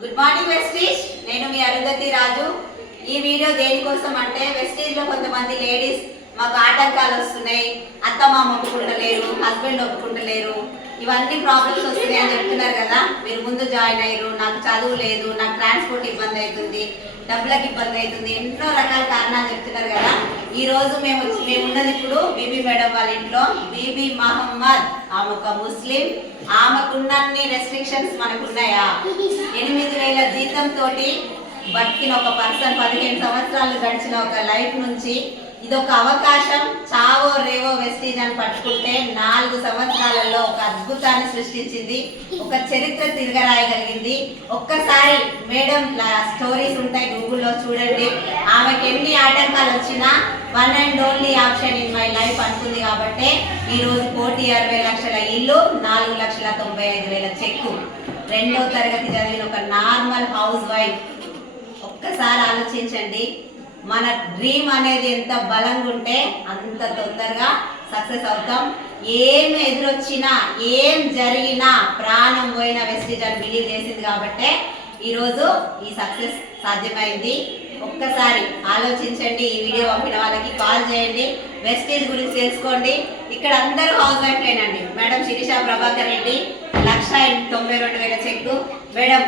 Good morning Vestige. నేను మీ అరుంధతి రాజు. ఈ video దేనికోసం అంటే వెస్టీజ్ లో కొంతమంది లేడీస్ మాకు ఆటంకాలు వస్తున్నాయి, అత్తమామ ఒప్పుకుంటలేరు, హస్బెండ్ ఒప్పుకుంటలేరు, ఇవన్నీ ప్రాబ్లమ్స్ వస్తున్నాయి అని చెప్తున్నారు కదా. మీరు ముందు జాయిన్ అయ్యారు, నాకు చదువు లేదు, నాకు ట్రాన్స్పోర్ట్ ఇబ్బంది అవుతుంది, డబ్బులకు ఇబ్బంది అవుతుంది, ఎన్నో రకాల కారణాలు చెప్తున్నారు కదా. ఈ రోజు మేమున్నది ఇప్పుడు బీబీ మేడం వాళ్ళ ఇంట్లో. బీబీ మహమ్మద్ ఆమె ఒక ముస్లిం. ఆమెకున్నన్ని రెస్ట్రిక్షన్స్ మనకున్నాయా? 8,000 జీతంతో బతికిన ఒక పర్సన్, 15 సంవత్సరాలు గడిచిన ఒక లైఫ్ నుంచి ఇదొక అవకాశం, చావో రేవో వెస్టీజ్ అని పట్టుకుంటే 4 సంవత్సరాలలో ఒక అద్భుతాన్ని సృష్టించింది, ఒక చరిత్ర తిరగరాయగలిగింది. ఒక్కసారి మేడం స్టోరీస్ ఉంటాయి గూగుల్లో చూడండి. ఆమెకి ఎన్ని ఆటంకాలు వచ్చినా one and only option in my life అనుకుంది. కాబట్టి ఈరోజు 1,60,00,000 లక్షల ఇల్లు, 4,95,000 చెక్కు, 2వ తరగతి చదివిన ఒక నార్మల్ హౌస్ వైఫ్. ఒక్కసారి ఆలోచించండి, మన డ్రీమ్ అనేది ఎంత బలంగా ఉంటే అంత తొందరగా సక్సెస్ అవుతాం. ఏం ఎదురొచ్చినా, ఏం జరిగినా ప్రాణం పోయిన వెస్టీజ్ అని బిలీవ్ చేసింది కాబట్టి ఈరోజు ఈ సక్సెస్ సాధ్యమైంది. ఒక్కసారి ఆలోచించండి. ఈ వీడియో పంపిన వాళ్ళకి కాల్ చేయండి, వెస్టీజ్ గురించి తెలుసుకోండి. ఇక్కడ అందరూ హౌస్ వైఫ్లేనండి. మేడం శిరీష ప్రభాకర్ రెడ్డి 1,92,000 చెక్కు. మేడం